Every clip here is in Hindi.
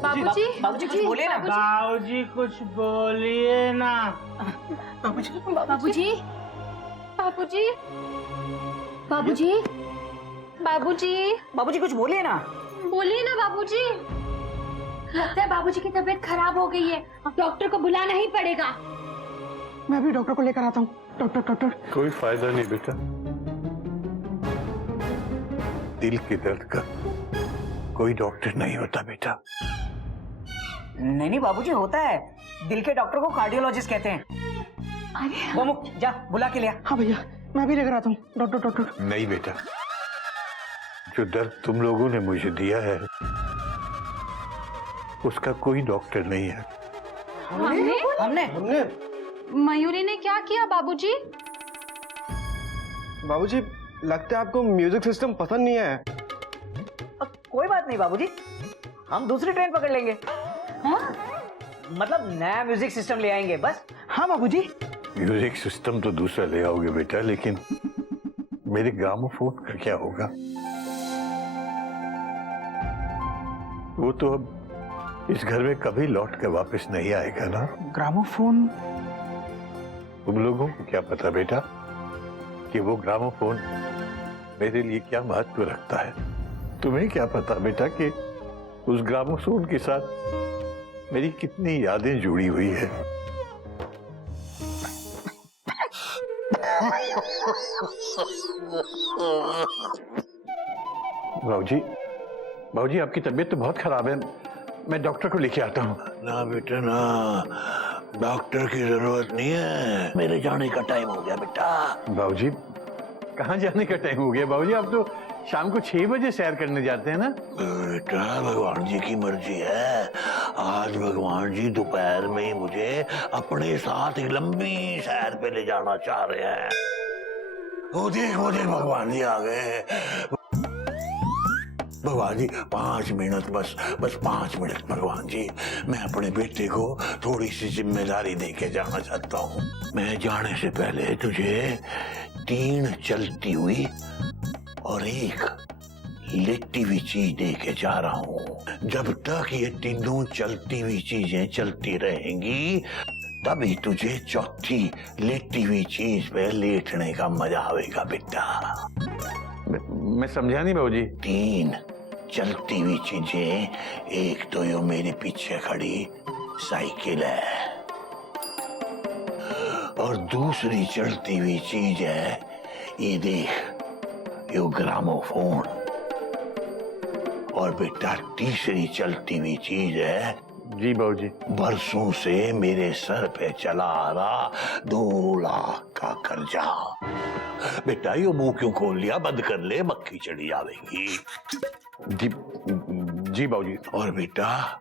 बाबूजी, बाबूजी कुछ बोलिए ना। बाबूजी कुछ बोलिए ना। बाबूजी, बाबूजी, बाबूजी, बाबूजी, बाबूजी, बाबूजी कुछ बोलिए ना। बोलिए ना बाबूजी। लगता है बाबूजी की तबीयत खराब हो गई है, अब डॉक्टर को बुलाना ही पड़ेगा। मैं भी डॉक्टर को लेकर आता हूँ। Doctor doctor. कोई फायदा नहीं बेटा, दिल के दर्द का कोई डॉक्टर नहीं होता बेटा। नहीं बाबूजी होता है, दिल के डॉक्टर को कार्डियोलॉजिस्ट कहते हैं। अरे गोमुख जा बुला के लिया। हाँ भैया, मैं भी लेकर आता हूँ। Doctor doctor. नहीं बेटा, जो दर्द तुम लोगों ने मुझे दिया है उसका कोई डॉक्टर नहीं है। हमने मयूरी ने क्या किया बाबूजी? बाबूजी लगता है आपको म्यूजिक सिस्टम पसंद नहीं है। कोई बात नहीं बाबूजी, हम दूसरी ट्रेन पकड़ लेंगे। हाँ? मतलब नया म्यूजिक सिस्टम ले आएंगे बस। हाँ बाबूजी। म्यूजिक सिस्टम तो दूसरा ले आओगे बेटा, लेकिन मेरे ग्रामोफोन का क्या होगा? वो तो अब इस घर में कभी लौट कर वापस नहीं आएगा ना। ग्रामोफोन? तुम लोगों को क्या पता बेटा कि वो ग्रामोफोन मेरे लिए क्या महत्व रखता है? तुम्हें क्या पता बेटा कि उस ग्रामोफोन के साथ मेरी कितनी यादें जुड़ी हुई है? बाबूजी, बाबूजी आपकी तबीयत तो बहुत खराब है, मैं डॉक्टर को लेके आता हूँ। ना बेटा ना, डॉक्टर की जरूरत नहीं है, मेरे जाने का टाइम हो गया बेटा। बाबूजी कहाँ जाने का टाइम हो गया? बाबूजी आप तो शाम को 6 बजे सैर करने जाते हैं ना। बेटा भगवान जी की मर्जी है, आज भगवान जी दोपहर में ही मुझे अपने साथ एक लंबी सैर पे ले जाना चाह रहे हैं। वो देख भगवान जी आ गए। भगवान जी 5 मिनट, बस 5 मिनट भगवान जी, मैं अपने बेटे को थोड़ी सी जिम्मेदारी दे के जाना चाहता हूँ। मैं जाने से पहले तुझे 3 चलती हुई और 1 लेटी हुई चीज दे के जा रहा हूँ। जब तक ये तीनों चलती हुई चीजें चलती रहेंगी तभी तुझे चौथी लेटी हुई चीज पे लेटने का मजा आएगा बेटा। मैं समझा नहीं बाबूजी। 3 चलती हुई चीजें, एक तो यो मेरे पीछे खड़ी साइकिल है और दूसरी चलती हुई चीज है, ये देख यो ग्रामोफोन, और बेटा तीसरी चलती हुई चीज है, जी बाबूजी, बरसों से मेरे सर पे चला आ रहा 2 लाख का कर्जा। बेटा ये मुंह क्यों खोल लिया? बंद कर ले, मक्खी चढ़ी आवेगी। जी बाबूजी। और बेटा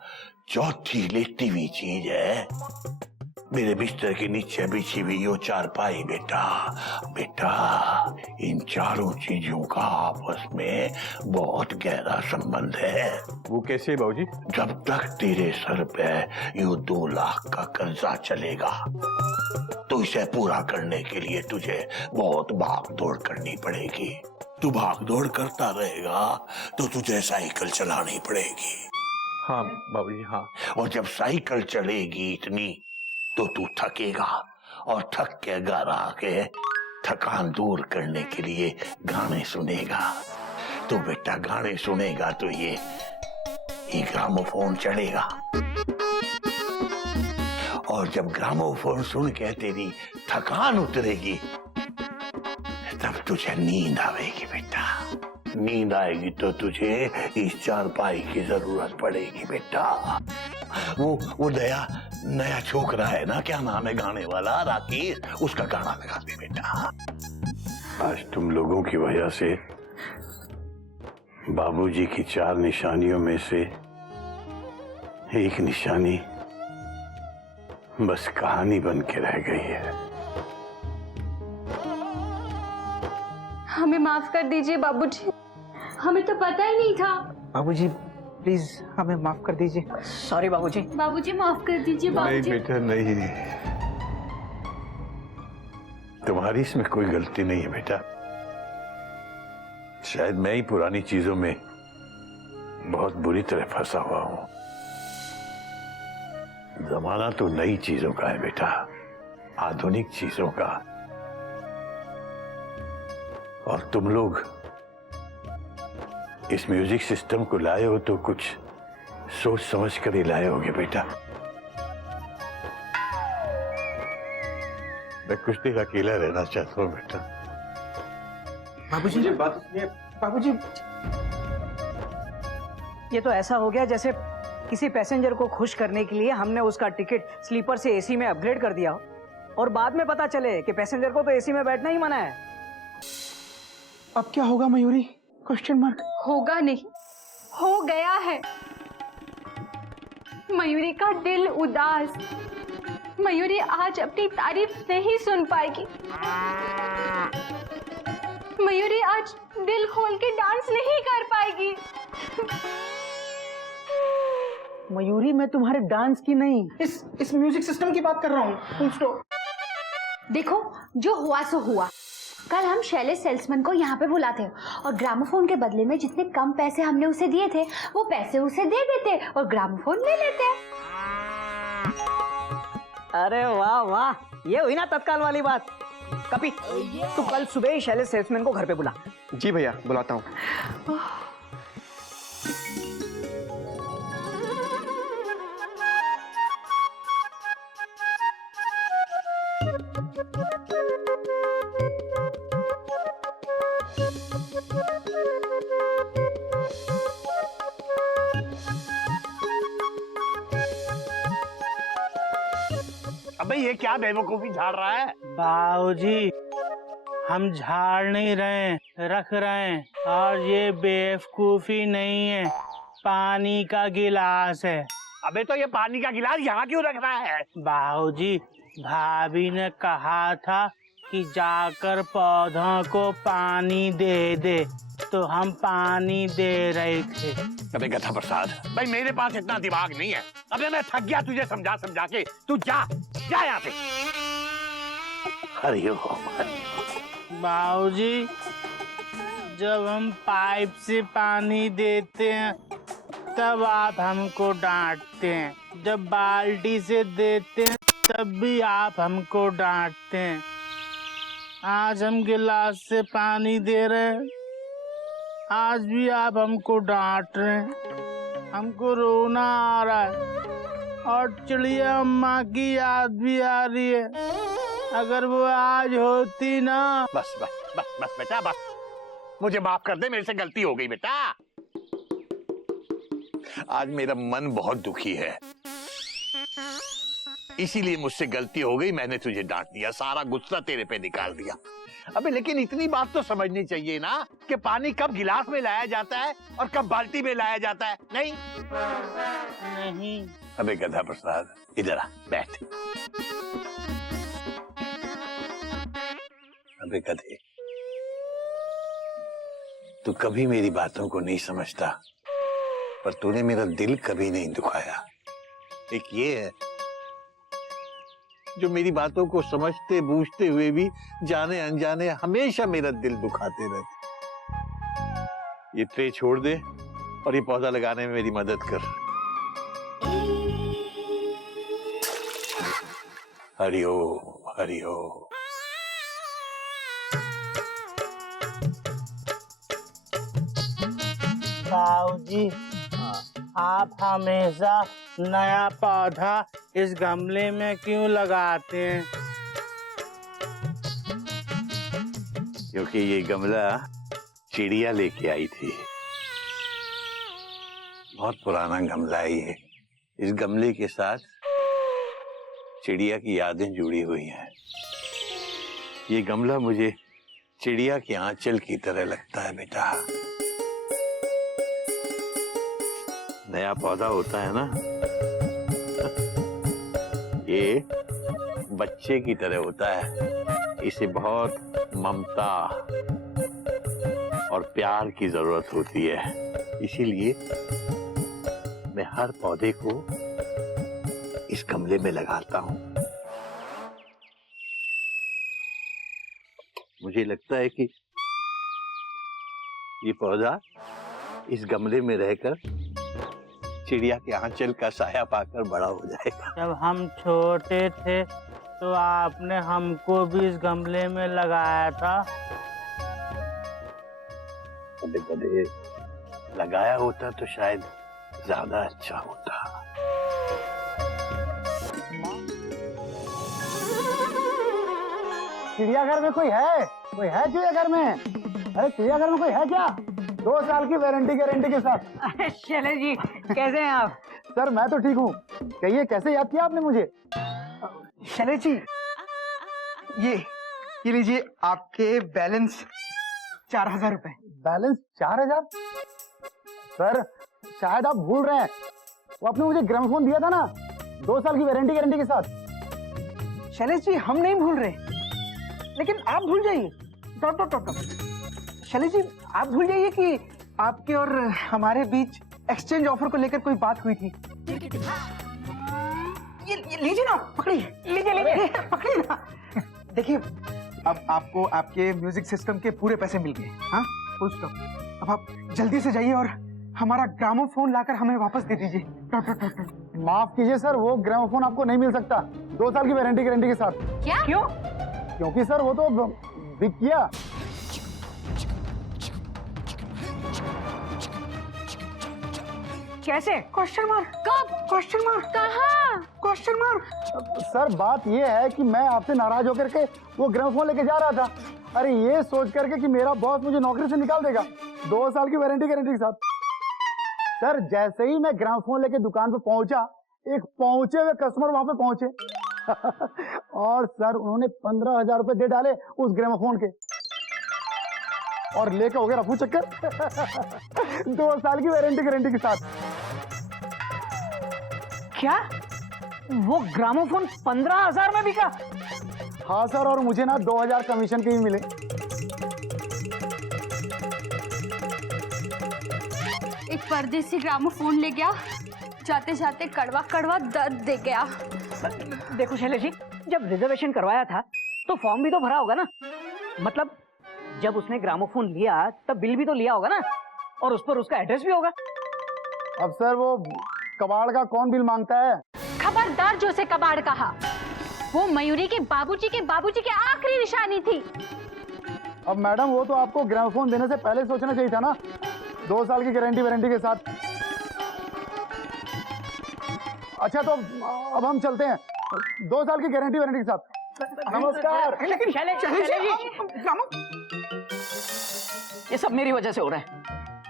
चौथी लेटी हुई चीज है मेरे बिस्तर के नीचे बिछी हुई यो चारपाई। बेटा इन चारों चीजों का आपस में बहुत गहरा संबंध है। वो कैसे बाबूजी? जब तक तेरे सर पे यो 2 लाख का कर्जा चलेगा तो इसे पूरा करने के लिए तुझे बहुत भाग दौड़ करनी पड़ेगी। तू भाग दौड़ करता रहेगा तो तुझे साइकिल चलानी पड़ेगी। हाँ बाबूजी हाँ। और जब साइकिल चलेगी इतनी तो तू थकेगा और थक के घर आके थकान दूर करने के लिए गाने सुनेगा। तो बेटा गाने सुनेगा तो ये ग्रामोफोन चलेगा, और जब ग्रामोफोन सुन के तेरी थकान उतरेगी तब तुझे नींद आएगी। बेटा नींद आएगी तो तुझे इस चारपाई की जरूरत पड़ेगी। बेटा वो नया छोकरा है ना, क्या नाम है गाने वाला, राकेश, उसका गाना लगा दे बेटा। आज तुम लोगों की वजह से बाबूजी की 4 निशानियों में से एक निशानी बस कहानी बन के रह गई है। हमें माफ कर दीजिए बाबूजी, हमें तो पता ही नहीं था। बाबूजी प्लीज हमें माफ कर दीजिए। सॉरी बाबूजी। बाबूजी माफ कर दीजिए बाबूजी। नहीं बेटा नहीं, तुम्हारी इसमें कोई गलती नहीं है बेटा। शायद मैं ही पुरानी चीजों में बहुत बुरी तरह फंसा हुआ हूं। जमाना तो नई चीजों का है बेटा, आधुनिक चीजों का। और तुम लोग इस म्यूजिक सिस्टम को लाए हो तो कुछ सोच समझ कर ही लाए होगे बेटा। मैं कुछ देर अकेला रहना चाहता हूँ बेटा। बाबूजी मुझे बात सुनिए। बाबूजी, ये तो ऐसा हो गया जैसे किसी पैसेंजर को खुश करने के लिए हमने उसका टिकट स्लीपर से एसी में अपग्रेड कर दिया हो और बाद में पता चले कि पैसेंजर को तो एसी में बैठना ही मना है। अब क्या होगा मयूरी? Question mark. होगा नहीं, हो गया है। मयूरी का दिल उदास। मयूरी आज अपनी तारीफ नहीं सुन पाएगी। मयूरी आज दिल खोल के डांस नहीं कर पाएगी। मयूरी, मैं तुम्हारे डांस की नहीं, इस म्यूजिक सिस्टम की बात कर रहा हूँ। Full stop. देखो, जो हुआ सो हुआ। कल हम शैलेश सेल्समैन को यहाँ पे बुलाते और ग्रामोफोन के बदले में जितने कम पैसे हमने उसे दिए थे वो पैसे उसे दे देते और ग्रामोफोन ले लेते। अरे वाह वाह, ये हुई ना तत्काल वाली बात। कपी, तू कल सुबह ही शैलेश सेल्समैन को घर पे बुला। जी भैया, बुलाता हूँ। अबे ये क्या बेवकूफी झाड़ रहा है? बाबूजी, हम झाड़ नहीं रहे, रख रहे हैं। और ये बेवकूफी नहीं है, पानी का गिलास है। अबे तो ये पानी का गिलास यहाँ क्यों रख रहा है? बाबूजी, भाभी ने कहा था कि जाकर पौधों को पानी दे दे, तो हम पानी दे रहे थे। अबे गधा प्रसाद, भाई मेरे पास इतना दिमाग नहीं है। अबे मैं थक गया तुझे समझा समझा के। तू जा जा यहाँ से। हरिओम। बाबूजी, जब हम पाइप से पानी देते हैं तब आप हमको डांटते हैं, जब बाल्टी से देते हैं तब भी आप हमको डांटते हैं। आज हम गिलास से पानी दे रहे हैं, आज भी आप हमको डांट रहे हैं। हमको रोना आ रहा है और चिड़िया अम्मा की याद भी आ रही है। अगर वो आज होती ना। बस बस बस बस बेटा बस, मुझे माफ कर दे, मेरे से गलती हो गई बेटा। आज मेरा मन बहुत दुखी है, इसीलिए मुझसे गलती हो गई, मैंने तुझे डांट दिया, सारा गुस्सा तेरे पे निकाल दिया। अबे लेकिन इतनी बात तो समझनी चाहिए ना कि पानी कब गिलास में लाया जाता है और कब बाल्टी में लाया जाता है। नहीं नहीं। अबे गधा प्रसाद, इधर आ, बैठ। अबे गधे, तू कभी मेरी बातों को नहीं समझता, पर तूने मेरा दिल कभी नहीं दुखाया। एक ये है जो मेरी बातों को समझते बूझते हुए भी जाने अनजाने हमेशा मेरा दिल दुखाते रहते। ये ट्रे छोड़ दे और ये पौधा लगाने में मेरी मदद कर। हरिओ हरिओ। बाबूजी, आप हमेशा नया पौधा इस गमले में क्यों लगाते हैं? क्योंकि ये गमला चिड़िया लेके आई थी। बहुत पुराना गमला है ये। इस गमले के साथ चिड़िया की यादें जुड़ी हुई हैं। ये गमला मुझे चिड़िया के आंचल की तरह लगता है बेटा। नया पौधा होता है ना, ये बच्चे की तरह होता है। इसे बहुत ममता और प्यार की जरूरत होती है, इसीलिए मैं हर पौधे को इस गमले में लगाता हूँ। मुझे लगता है कि ये पौधा इस गमले में रहकर चिड़िया के आंचल का साया पाकर बड़ा हो जाएगा। जब हम छोटे थे तो आपने हमको भी इस गमले में लगाया था। कदे कदे लगाया होता तो शायद ज्यादा अच्छा होता। चिड़ियाघर में कोई है? कोई है चिड़ियाघर में? अरे चिड़ियाघर में कोई है क्या? 2 साल की वारंटी गारंटी के साथ। शैलेश जी कैसे हैं आप? सर मैं तो ठीक हूँ। कहिए कैसे याद किया आपने मुझे? शैलेश जी, ये लीजिए आपके बैलेंस 4000 रुपए। बैलेंस 4000? सर शायद आप भूल रहे हैं, वो आपने मुझे ग्रामोफोन दिया था ना 2 साल की वारंटी गारंटी के साथ। शैलेश जी हम नहीं भूल रहे, लेकिन आप भूल जाइए। शैलेश जी आप भूल जाइए कि आपके और हमारे बीच एक्सचेंज ऑफर को लेकर कोई बात हुई थी। ये लीजिए ना, पकड़िए, लीजिए पकड़िए ना। देखिए अब आपको आपके म्यूजिक सिस्टम के पूरे पैसे मिल गए। हाँ फुल स्टॉप। अब आप जल्दी से जाइए और हमारा ग्रामोफोन लाकर हमें वापस दे दीजिए। माफ कीजिए सर, वो ग्रामोफोन आपको नहीं मिल सकता 2 साल की वारंटी गारंटी के साथ। क्या? क्यों? क्योंकि सर वो तो बिक गया। कैसे? Question mark. कब? Question mark. कहाँ? Question mark. सर बात ये है कि मैं आपसे नाराज होकर के वो ग्रामोफोन लेके जा रहा था। अरे ये सोच करके कि मेरा बॉस मुझे नौकरी से निकाल देगा 2 साल की वारंटी गारंटी के साथ। सर जैसे ही मैं ग्रामोफोन लेके दुकान पे पहुंचा, एक पहुंचे हुए कस्टमर वहां पे पहुंचे और सर उन्होंने 15,000 रुपए दे डाले उस ग्रामोफोन के और लेके हो गया रफू चक्कर 2 साल की वारंटी गारंटी के साथ। क्या वो ग्रामोफोन 15,000 में बिका? हाँ सर, और मुझे ना 2,000 कमीशन के ही मिले। एक परदेसी ग्रामोफोन ले गया, जाते जाते कड़वा कड़वा दर्द दे गया। देखो शैलेश जी, जब रिजर्वेशन करवाया था तो फॉर्म भी तो भरा होगा ना। मतलब जब उसने ग्रामोफोन लिया तब बिल भी तो लिया होगा ना, और उस पर उसका एड्रेस भी होगा। अब सर वो कबाड़ का कौन बिल मांगता है? खबरदार जो से कबाड़ कहा, वो मयूरी के बाबूजी की आखिरी निशानी थी। अब मैडम वो तो आपको ग्रामोफोन देने से पहले सोचना चाहिए था ना, 2 साल की गारंटी वारंटी के साथ। अच्छा तो अब हम चलते हैं 2 साल की गारंटी वारंटी के साथ। नमस्कार। लेकिन शैलेश जी, ये सब मेरी वजह से हो रहा है।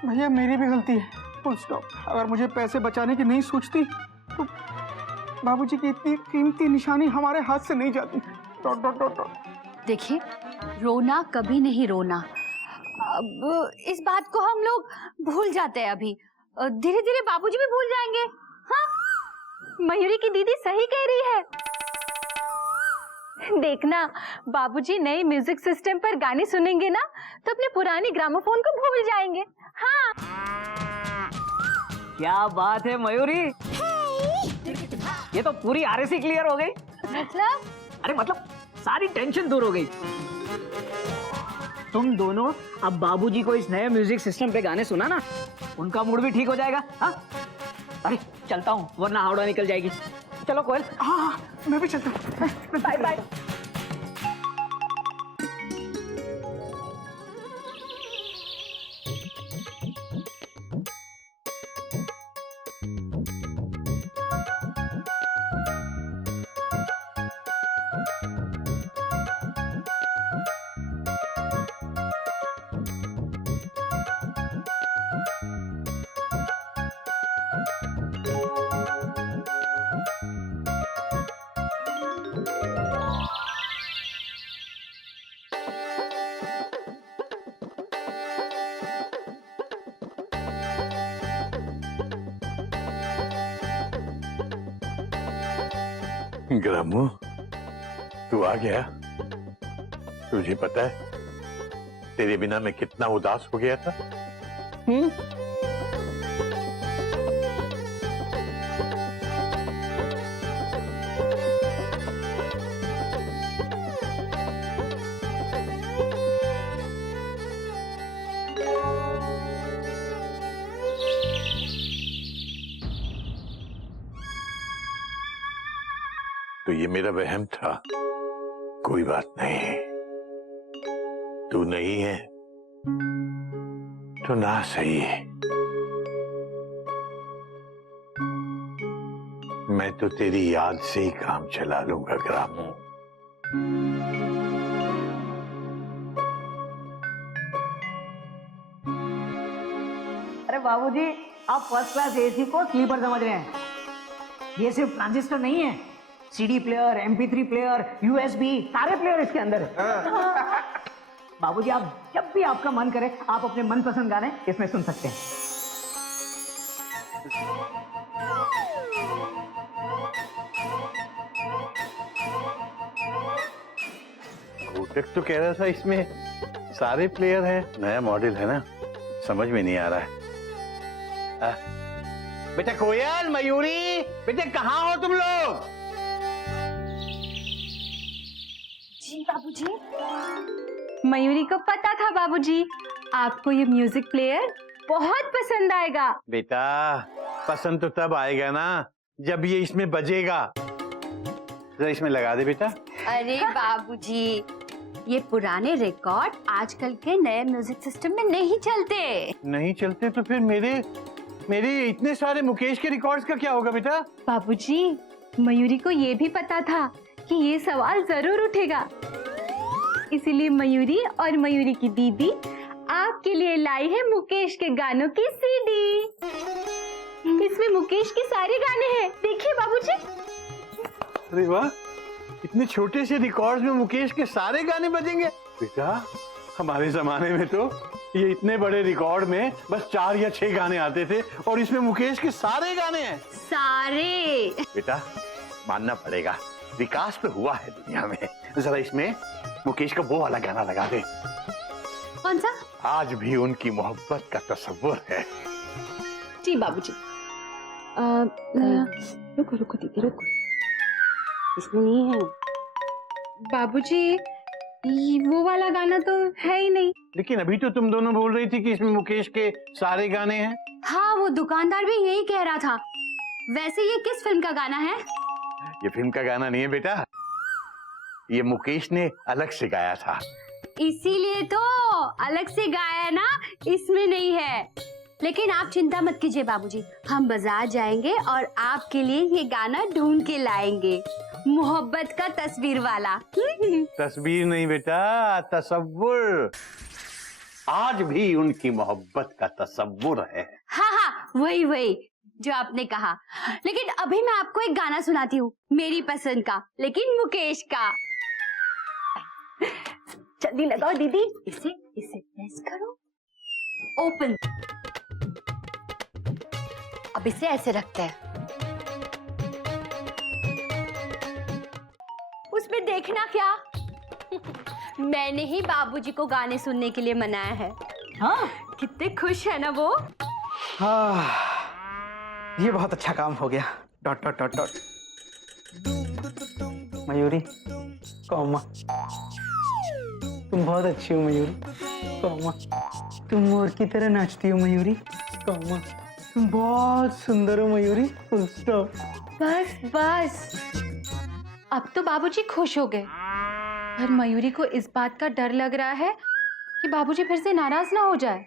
भैया मेरी भी गलती है, फुल स्टॉप। अगर मुझे पैसे बचाने की नहीं सोचती तो बाबूजी की इतनी कीमती निशानी हमारे हाथ से नहीं जाती। देखिए, रोना कभी नहीं रोना। अब इस बात को हम लोग भूल जाते हैं। अभी धीरे धीरे बाबूजी भी भूल जाएंगे। हाँ, मयूरी की दीदी सही कह रही है। देखना, बाबूजी नए म्यूजिक सिस्टम पर गाने सुनेंगे ना तो अपने पुरानी ग्रामोफोन को भूल जाएंगे। हाँ। क्या बात है मयूरी, ये तो पूरी आरएसी क्लियर हो गई। मतलब? अरे मतलब सारी टेंशन दूर हो गई। तुम दोनों अब बाबूजी को इस नए म्यूजिक सिस्टम पे गाने सुना ना, उनका मूड भी ठीक हो जाएगा। हाँ, अरे चलता हूँ वरना हावड़ा निकल जाएगी। चलो कोयल। हाँ मैं भी चलता हूँ। Bye bye. ग्रामो, तू आ गया? तुझे पता है तेरे बिना मैं कितना उदास हो गया था। तो ये मेरा वहम था। कोई बात नहीं, तू नहीं है तो ना सही है, मैं तो तेरी याद से ही काम चला लूंगा ग्रामो। अरे बाबूजी, आप फर्स्ट क्लास एसी को स्लीपर समझ रहे हैं। ये सिर्फ ट्रांजिस्टर नहीं है, CD player, MP3 player, USB, सारे प्लेयर इसके अंदर है। बाबूजी, आप जब भी आपका मन करे आप अपने मनपसंद गाने इसमें सुन सकते हैं। कोटक तो कह रहा था इसमें सारे प्लेयर हैं, नया मॉडल है ना, समझ में नहीं आ रहा है। बेटा कोयल, मयूरी, बेटे कहाँ हो तुम लोग? जी बाबूजी। मयूरी को पता था बाबूजी आपको ये म्यूजिक प्लेयर बहुत पसंद आएगा। बेटा पसंद तो तब आएगा ना जब ये इसमें बजेगा। जरा इसमें लगा दे बेटा। अरे बाबूजी, ये पुराने रिकॉर्ड आजकल के नए म्यूजिक सिस्टम में नहीं चलते। नहीं चलते तो फिर मेरे इतने सारे मुकेश के रिकॉर्ड्स का क्या होगा बेटा? बाबूजी, मयूरी को ये भी पता था कि ये सवाल जरूर उठेगा, इसीलिए मयूरी और मयूरी की दीदी आपके लिए लाई है मुकेश के गानों की सीडी। इसमें मुकेश के सारे गाने हैं, देखिए बाबूजी। अरे वाह, इतने छोटे से रिकॉर्ड्स में मुकेश के सारे गाने बजेंगे। बेटा हमारे जमाने में तो ये इतने बड़े रिकॉर्ड में बस 4 या 6 गाने आते थे और इसमें मुकेश के सारे गाने हैं। सारे। बेटा मानना पड़ेगा, विकास तो हुआ है दुनिया में। जरा इसमें मुकेश का वो वाला गाना लगा दे। कौन सा? आज भी उनकी मोहब्बत का तस्वुर है। जी बाबूजी। रुको रुको दीदी रुको, इसमें नहीं है बाबूजी, वो वाला गाना तो है ही नहीं। लेकिन अभी तो तुम दोनों बोल रही थी कि इसमें मुकेश के सारे गाने हैं। हाँ, वो दुकानदार भी यही कह रहा था। वैसे ये किस फिल्म का गाना है? ये फिल्म का गाना नहीं है बेटा, ये मुकेश ने अलग से गाया था। इसीलिए तो अलग से गाया ना, इसमें नहीं है। लेकिन आप चिंता मत कीजिए बाबूजी, हम बाजार जाएंगे और आपके लिए ये गाना ढूंढ के लाएंगे, मोहब्बत का तस्वीर वाला। तस्वीर नहीं बेटा, तस्वुर। आज भी उनकी मोहब्बत का तस्वुर है। हाँ हाँ, वही वही जो आपने कहा। लेकिन अभी मैं आपको एक गाना सुनाती हूँ, मेरी पसंद का, लेकिन मुकेश का। जल्दी लगाओ दीदी, इसे प्रेस करो, ओपन। अब इसे ऐसे रखते हैं, उसमें देखना क्या, मैंने ही बाबूजी को गाने सुनने के लिए मनाया है। हाँ, कितने खुश है ना वो। हाँ, ये बहुत अच्छा काम हो गया। Dot dot dot dot. Mayuri, comma, तुम बहुत अच्छी हो मयूरी। कौमा, तुम मोर की तरह नाचती हो मयूरी। कौमा, तुम बहुत सुंदर हो मयूरी। Full stop. बस बस, अब तो बाबूजी खुश हो गए, पर मयूरी को इस बात का डर लग रहा है कि बाबूजी फिर से नाराज ना हो जाए।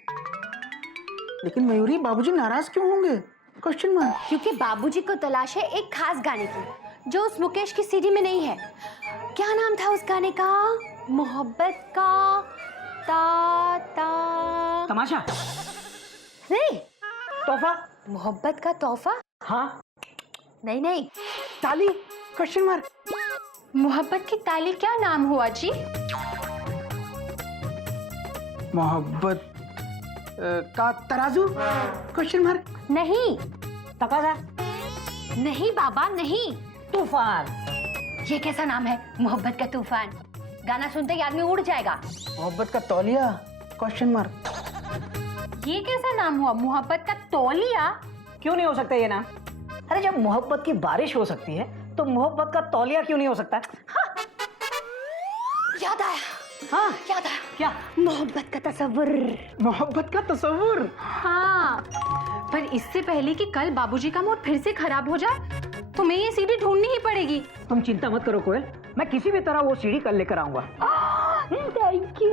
लेकिन मयूरी, बाबूजी नाराज क्यों होंगे? Question mark. क्योंकि बाबूजी को तलाश है एक खास गाने की जो उस मुकेश की सीडी में नहीं है। क्या नाम था उस गाने का? मोहब्बत का तमाशा, नहीं, तोहफा। मोहब्बत का तोहफा। हाँ, नहीं नहीं, ताली। Question mark. मोहब्बत की ताली क्या नाम हुआ जी? मोहब्बत का तराजू। Question mark. नहीं तकाजा, नहीं बाबा नहीं, तूफान। ये कैसा नाम है, मोहब्बत का तूफान? गाना सुनते ही आदमी उड़ जाएगा। मोहब्बत का तौलिया। Question mark. ये कैसा नाम हुआ, मोहब्बत का तौलिया? क्यों नहीं हो सकता ये नाम? अरे जब मोहब्बत की बारिश हो सकती है तो मोहब्बत का तौलिया क्यों नहीं हो सकता? हाँ, याद आया। हाँ, याद आया, क्या? मोहब्बत का तस्वुर। मोहब्बत का तस्वुर। हाँ, पर इससे पहले कि कल बाबूजी का मूड फिर से खराब हो जाए, तुम्हें ये सीडी ढूंढनी ही पड़ेगी। तुम चिंता मत करो कोयल, मैं किसी भी तरह वो सीडी कल लेकर आऊंगा। Thank you.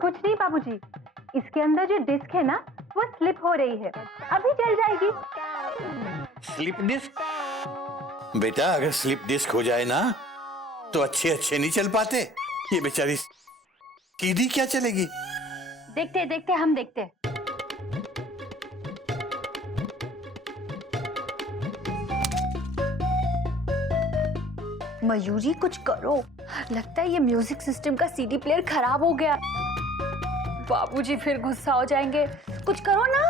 कुछ नहीं बाबूजी, इसके अंदर जो डिस्क है ना वो स्लिप हो रही है, अभी चल जाएगी। Slip disc? बेटा अगर स्लिप डिस्क हो जाए ना तो अच्छे अच्छे नहीं चल पाते। ये बेचारी सीधी क्या चलेगी? देखते देखते हम देखते। मयूरी कुछ करो, लगता है ये म्यूजिक सिस्टम का सीडी प्लेयर खराब हो गया। बाबूजी फिर गुस्सा हो जाएंगे, कुछ करो ना।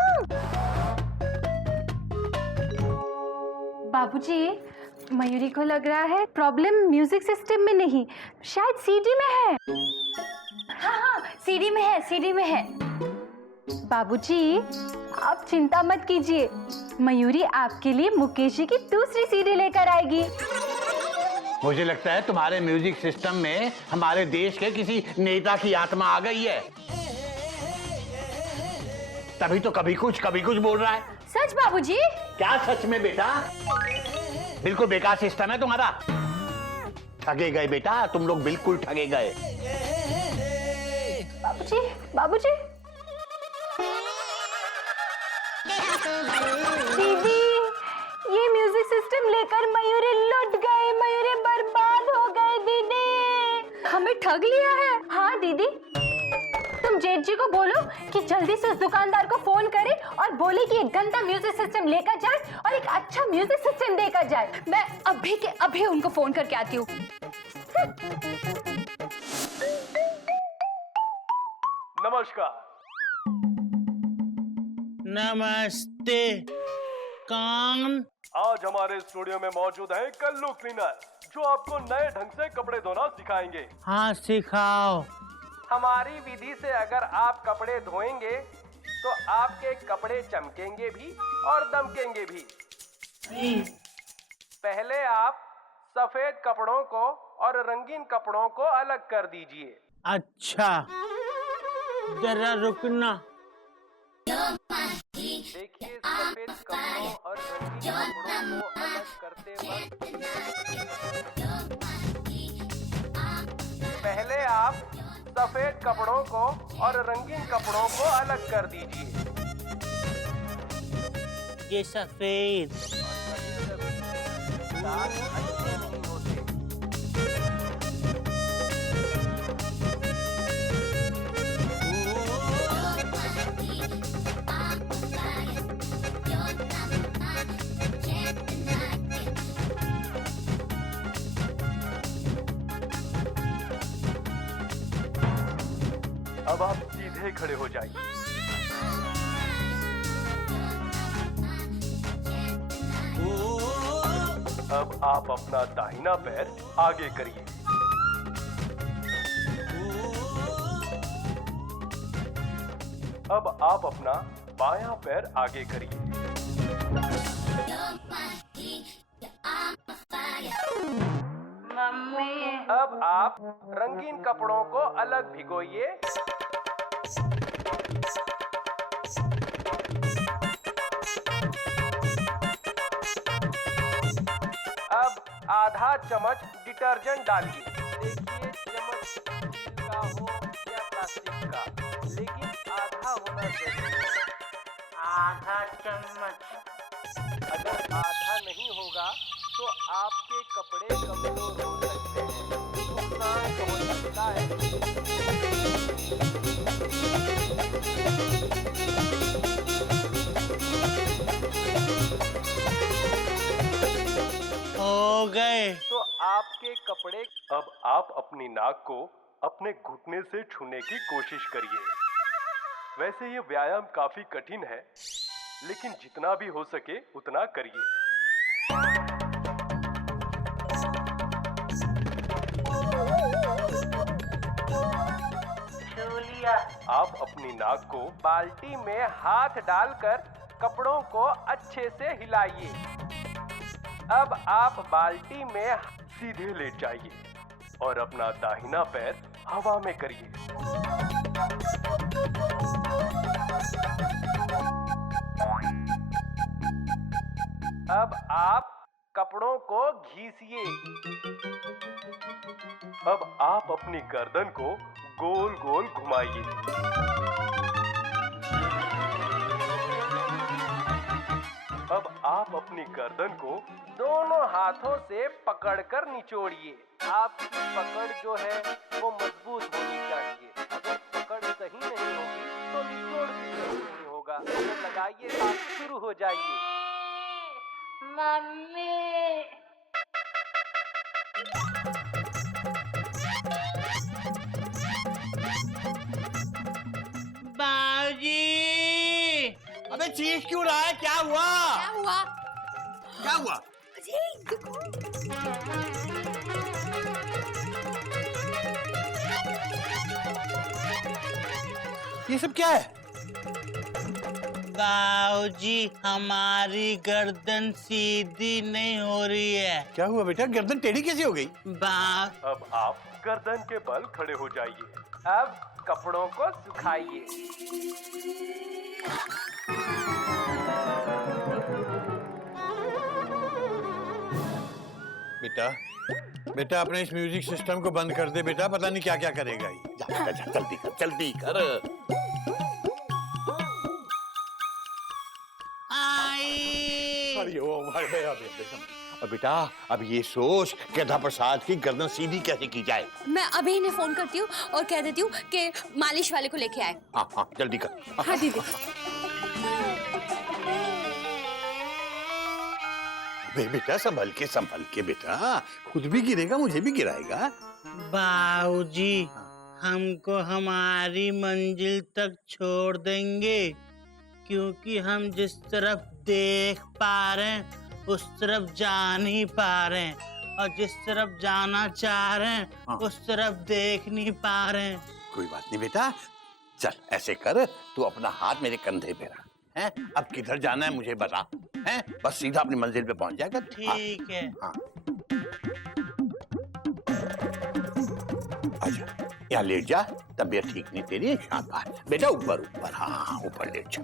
बाबूजी, मयूरी को लग रहा है प्रॉब्लम म्यूजिक सिस्टम में नहीं, शायद सीडी में है। हाँ हाँ, सीडी में है, सीडी में है। बाबूजी आप चिंता मत कीजिए, मयूरी आपके लिए मुकेश जी की दूसरी सीडी लेकर आएगी। मुझे लगता है तुम्हारे म्यूजिक सिस्टम में हमारे देश के किसी नेता की आत्मा आ गई है, तभी तो कभी कुछ बोल रहा है। सच बाबूजी? क्या सच में बेटा? बिल्कुल बेकार सिस्टम है तुम्हारा। ठगे गए बेटा, तुम लोग बिल्कुल ठगे गए। बाबूजी, बाबूजी। दीदी, ये म्यूजिक सिस्टम लेकर मयूरी लुट गए, मयूरी बर्बाद हो गए। दीदी हमें ठग लिया है। हाँ दीदी, तुम जेठ जी को बोलो कि जल्दी से उस दुकानदार को फोन करे और बोले कि एक गंदा म्यूजिक सिस्टम लेकर जाए और एक अच्छा म्यूजिक सिस्टम देकर जाए। मैं अभी के अभी उनको फोन करके आती हूँ। नमस्कार। नमस्ते। कौन? आज हमारे स्टूडियो में मौजूद है कल्लू क्लीनर, जो आपको नए ढंग से कपड़े धोना सिखाएंगे। हाँ सिखाओ। हमारी विधि से अगर आप कपड़े धोएंगे तो आपके कपड़े चमकेंगे भी और दमकेंगे भी। पहले आप सफेद कपड़ों को और रंगीन कपड़ों को अलग कर दीजिए। अच्छा, जरा रुकना। देखिए, सफेद कपड़ों और रंगीन कपड़ों को अलग करते वक्त पहले आप सफेद कपड़ों को और रंगीन कपड़ों को अलग कर दीजिए। ये सफेद। दाग अच्छे नहीं होते। अब आप सीधे खड़े हो जाइए। अब आप अपना दाहिना पैर आगे करिए। अब आप अपना बायां पैर आगे करिए। मम्मी। अब आप रंगीन कपड़ों को अलग भिगोइए। अब आधा चम्मच डिटर्जेंट डालिए। देखिए, चम्मच स्टील का हो या प्लास्टिक का, लेकिन आधा होना चाहिए। आधा चम्मच। अगर आधा नहीं होगा तो आपके कपड़े कमजोर हो सकते हैं, नुकसान हो सकता है। हो गए। तो आपके कपड़े। अब आप अपनी नाक को अपने घुटने से छूने की कोशिश करिए। वैसे ये व्यायाम काफी कठिन है, लेकिन जितना भी हो सके उतना करिए। आप अपनी नाक को बाल्टी में हाथ डालकर कपड़ों को अच्छे से हिलाइए। अब आप बाल्टी में सीधे लेट जाइए और अपना दाहिना पैर हवा में करिए। अब आप कपड़ों को घिसिए। अब आप अपनी गर्दन को गोल गोल घुमाइए। अब आप अपनी गर्दन को दोनों हाथों से पकड़कर निचोड़िए। आपकी पकड़ जो है वो मजबूत होनी चाहिए। अगर पकड़ सही नहीं होगी तो निचोड़ भी सही नहीं होगा। तो लगाइए, आप शुरू हो जाइए। मम्मी बाबूजी, अबे चीख क्यों रहा है? क्या हुआ? क्या हुआ? क्या हुआ? ये सब क्या है? बाबूजी, हमारी गर्दन सीधी नहीं हो रही है। क्या हुआ बेटा? गर्दन टेढ़ी कैसे हो गई? अब आप गर्दन के बल खड़े हो जाइए। अब कपड़ों को सुखाइए। बेटा बेटा अपने इस म्यूजिक सिस्टम को बंद कर दे बेटा, पता नहीं क्या क्या करेगा ये। जा, जा, जा, जल्दी कर, जल्दी कर। हरिओम और बेटा अब ये सोच गधा प्रसाद की गर्दन सीधी कैसे की जाए। मैं अभी इन्हें फोन करती हूँ और कह देती हूँ कि मालिश वाले को लेके आए। हाँ हाँ जल्दी कर। हाँ दीदी। बेटा संभल के बेटा, खुद भी गिरेगा मुझे भी गिराएगा। बाबूजी, हमको हमारी मंजिल तक छोड़ देंगे, क्योंकि हम जिस तरफ देख पा रहे हैं उस तरफ जा नहीं पा रहे हैं, और जिस तरफ जाना चाह रहे हैं उस तरफ देख नहीं पा रहे हैं। कोई बात नहीं बेटा, चल ऐसे कर, तू अपना हाथ मेरे कंधे पे रख, हैं? अब किधर जाना है मुझे बता, हैं? बस सीधा अपनी मंजिल पे पहुंच जाएगा। ठीक है। हाँ। आजा, यहाँ लेट जा, तबीयत ठीक नहीं तेरी। शाबाश बेटा, ऊपर ऊपर, हाँ ऊपर लेट जा।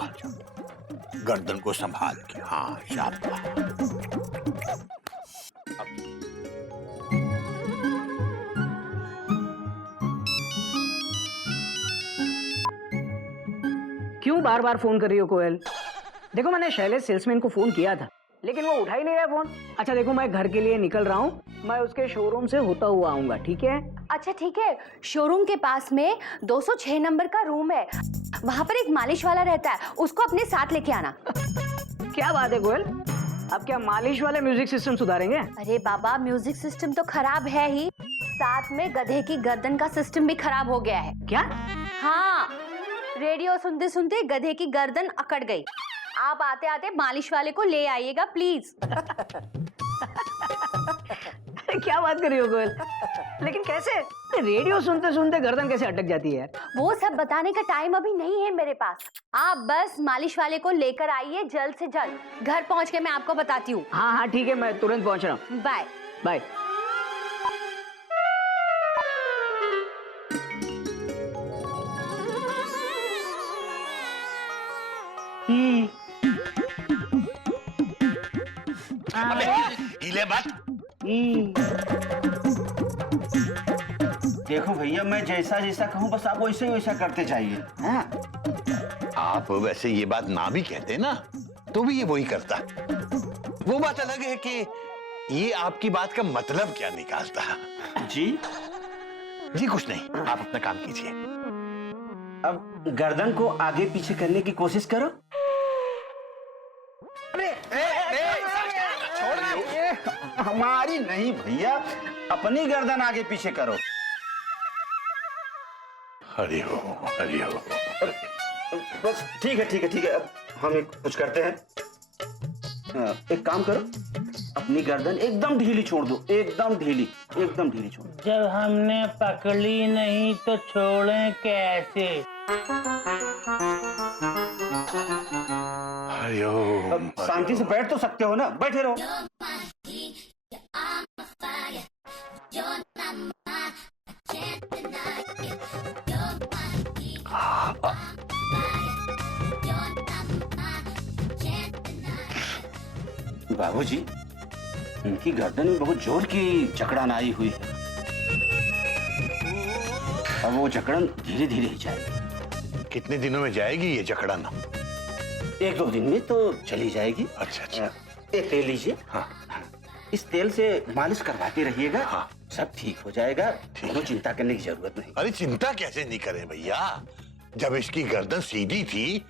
आजा, गर्दन को संभाल के, हाँ शाबाश। क्यों बार बार फोन कर रही हो कोयल? देखो मैंने शैलेश सेल्समैन को फोन किया था, लेकिन वो उठा ही नहीं रहा फोन। अच्छा देखो, मैं घर के लिए निकल रहा हूँ, मैं उसके शोरूम से होता हुआ आऊंगा, ठीक है? अच्छा ठीक है, शोरूम के पास में 206 नंबर का रूम है, वहाँ पर एक मालिश वाला रहता है, उसको अपने साथ लेके आना। क्या बात है कोयल, अब क्या मालिश वाले म्यूजिक सिस्टम सुधारेंगे? अरे बाबा, म्यूजिक सिस्टम तो खराब है ही, साथ में गधे की गर्दन का सिस्टम भी खराब हो गया है। क्या? हाँ, रेडियो सुनते सुनते गधे की गर्दन अकड़ गई। आप आते आते मालिश वाले को ले आइएगा प्लीज। क्या बात कर रही हो कोयल? लेकिन कैसे? रेडियो सुनते सुनते गर्दन कैसे अटक जाती है? वो सब बताने का टाइम अभी नहीं है मेरे पास। आप बस मालिश वाले को लेकर आइए जल्द से जल्द। घर पहुंच के मैं आपको बताती हूँ। हाँ हाँ ठीक है, मैं तुरंत पहुंच रहा हूँ। Bye bye. हिले मत। देखो भैया, मैं जैसा जैसा कहूँ बस आप वैसे ही वैसा करते जाइए। हाँ? आप वैसे ये बात ना भी कहते ना तो भी ये वही करता। वो बात अलग है कि ये आपकी बात का मतलब क्या निकालता। जी जी कुछ नहीं, आप अपना काम कीजिए। अब गर्दन को आगे पीछे करने की कोशिश करो। हमारी नहीं भैया, अपनी गर्दन आगे पीछे करो। हरिओ हरिओ। बस ठीक है ठीक है ठीक है, अब हम कुछ करते हैं। एक काम करो, अपनी गर्दन एकदम ढीली छोड़ दो, एकदम ढीली, एकदम ढीली छोड़ दो। जब हमने पकड़ी नहीं तो छोड़ें कैसे? हरिओम। शांति से बैठ तो सकते हो ना, बैठे रहो। बाबूजी, उनकी गर्दन में बहुत जोर की जकड़न आई हुई है। अब वो जकड़न धीरे धीरे ही जाएगी। कितने दिनों में जाएगी ये जकड़न? 1-2 दिन में तो चली जाएगी। अच्छा अच्छा। ये तेल लीजिए। हाँ। इस तेल से मालिश करवाते रहिएगा। हाँ। सब ठीक हो जाएगा, कोई चिंता करने की जरूरत नहीं। अरे चिंता कैसे नहीं करे भैया, जब इसकी गर्दन सीधी थी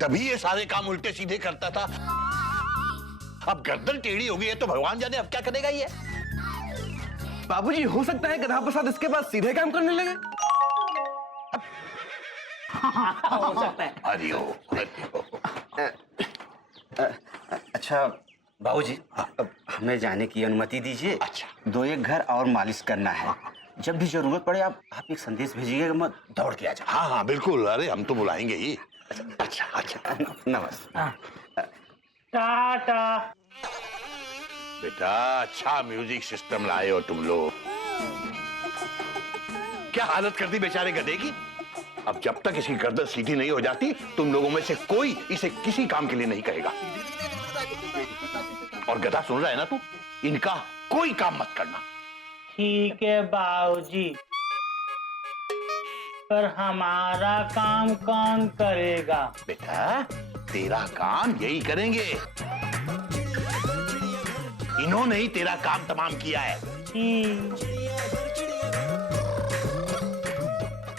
तभी ये सारे काम उल्टे सीधे करता था। अब गर्दन टेढ़ी हो गई है तो भगवान जाने अब क्या करेगा ये। बाबूजी, हो सकता है गधा प्रसाद इसके बाद सीधे काम करने लगे। हो सकता है। हरिओम हरिओम। अच्छा बाबूजी, अब हमें जाने की अनुमति दीजिए। अच्छा। 2-1 घर और मालिश करना है। जब भी जरूरत पड़े आप एक संदेश भेजिएगा, मैं दौड़ के आ जाऊँ। हाँ हाँ बिल्कुल, अरे हम तो बुलाएंगे ही। अच्छा अच्छा। नमस्ते। टाटा। बेटा अच्छा म्यूजिक सिस्टम लाए हो तुम लोग। क्या हालत कर दी बेचारे गधे की। अब जब तक इसकी गर्दन सीधी नहीं हो जाती तुम लोगों में से कोई इसे किसी काम के लिए नहीं कहेगा। और गधा सुन रहा है ना तू, इनका कोई काम मत करना। ठीक है बाबूजी, पर हमारा काम कौन करेगा? बेटा तेरा काम यही करेंगे, इन्होंने ही तेरा काम तमाम किया है।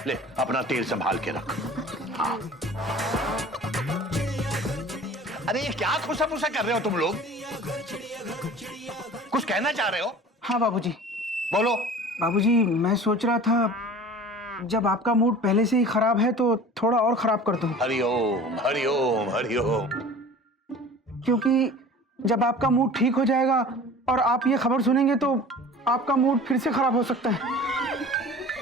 ले अपना तेल संभाल के रख। हाँ। अरे ये क्या खुशा फुसा कर रहे हो तुम लोग? कुछ कहना चाह रहे हो? हाँ बाबूजी। बोलो। बाबूजी, मैं सोच रहा था जब आपका मूड पहले से ही खराब है तो थोड़ा और खराब कर दूं। हरिओम हरिओम हरिओम। क्योंकि जब आपका मूड ठीक हो जाएगा और आप ये खबर सुनेंगे तो आपका मूड फिर से खराब हो सकता है।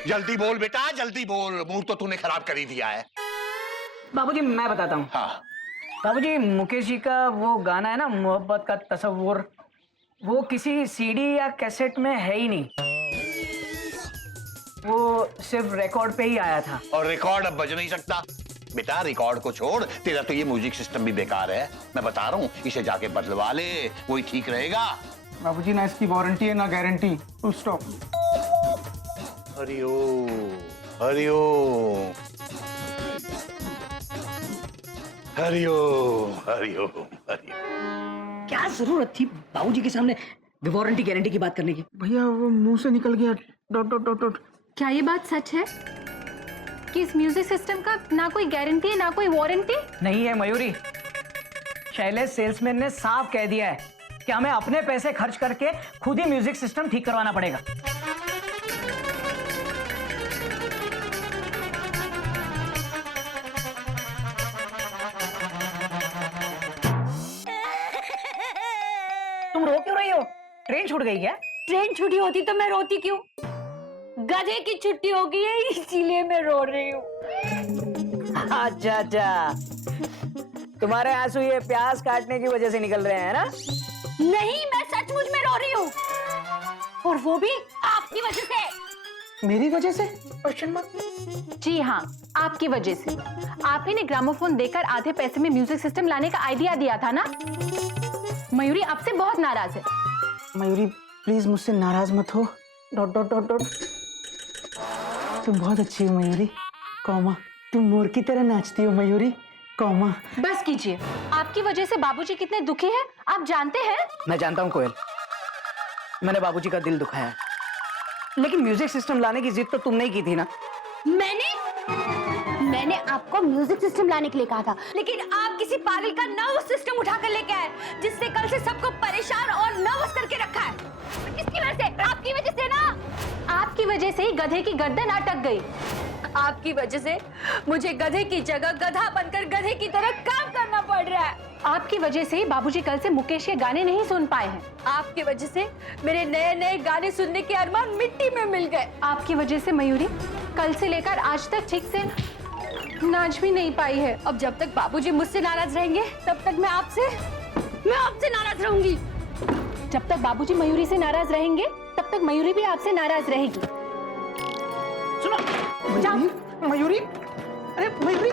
जल्दी बोल बेटा जल्दी बोल, मूड तो तूने खराब कर ही दिया है। बाबूजी मैं बताता हूँ। हाँ। बाबूजी, मुकेश जी का वो गाना है ना, मोहब्बत का तस्वुर, वो किसी सीडी या कैसेट में है ही नहीं, वो सिर्फ रिकॉर्ड पे ही आया था। और रिकॉर्ड अब बज नहीं सकता बेटा, रिकॉर्ड को छोड़, तेरा तो ये म्यूजिक सिस्टम भी बेकार है। मैं बता रहा हूँ इसे जाके बदलवा ले, वही ठीक रहेगा। बाबूजी, ना इसकी वारंटी है ना guarantee. Full stop. Hariom Hariom Hariom Hariom Hariom. क्या जरूरत थी बाबूजी के सामने वारंटी गारंटी की बात करने की? भैया वो मुंह से निकल गया। Dot dot dot dot. क्या ये बात सच है कि इस म्यूजिक सिस्टम का ना कोई गारंटी है ना कोई वारंटी? नहीं है मयूरी, शैलेश सेल्समैन ने साफ कह दिया है कि हमें अपने पैसे खर्च करके खुद ही म्यूजिक सिस्टम ठीक करवाना पड़ेगा। तुम रो क्यों रही हो? ट्रेन छूट गई क्या? ट्रेन छुट्टी होती तो मैं रोती क्यों? गधे की छुट्टी हो गई है इसीलिए मैं रो रही हूँ। अच्छा अच्छा, तुम्हारे आंसू ये प्याज काटने की वजह से निकल रहे हैं ना? नहीं, मैं सचमुच में रो रही हूँ, और वो भी आपकी वजह से। मेरी वजह से? Question mark. जी हाँ, आपकी वजह से। आप ही ने ग्रामोफोन देकर आधे पैसे में म्यूजिक सिस्टम लाने का आइडिया दिया था ना। मयूरी आपसे बहुत नाराज है। मयूरी प्लीज मुझसे नाराज मत हो। Dot dot dot dot. तुम बहुत अच्छी हो मयूरी, कौमा तुम मोर की तरह नाचती हो मयूरी, कौमा। बस कीजिए, आपकी वजह से बाबूजी कितने दुखी हैं आप जानते हैं? मैं जानता हूँ कोयल, मैंने बाबूजी का दिल दुखाया, लेकिन म्यूजिक सिस्टम लाने की जिद तो तुमने ही की थी ना। मैंने आपको म्यूजिक सिस्टम लाने के लिए कहा था, लेकिन आप किसी पागल का नर्वस सिस्टम उठा कर लेके आए, जिसने कल से सबको परेशान और नर्वस करके रखा है। किसकी वजह से? आपकी वजह से ना। आपकी वजह से ही गधे की गर्दन अटक गई। आपकी वजह से मुझे गधे की जगह गधा बनकर गधे की तरह काम करना पड़ रहा है। आपकी वजह से ही बाबूजी कल से मुकेश के गाने नहीं सुन पाए हैं। आपकी वजह से मेरे नए नए गाने सुनने के अरमान मिट्टी में मिल गए। आपकी वजह से मयूरी कल से लेकर आज तक ठीक से नाच भी नहीं पाई है। अब जब तक बाबूजी मुझसे नाराज रहेंगे तब तक मैं आपसे नाराज रहूंगी। जब तक बाबूजी मयूरी से नाराज रहेंगे तब तक मयूरी भी आपसे नाराज रहेगी। सुनो मयूरी, अरे मयूरी,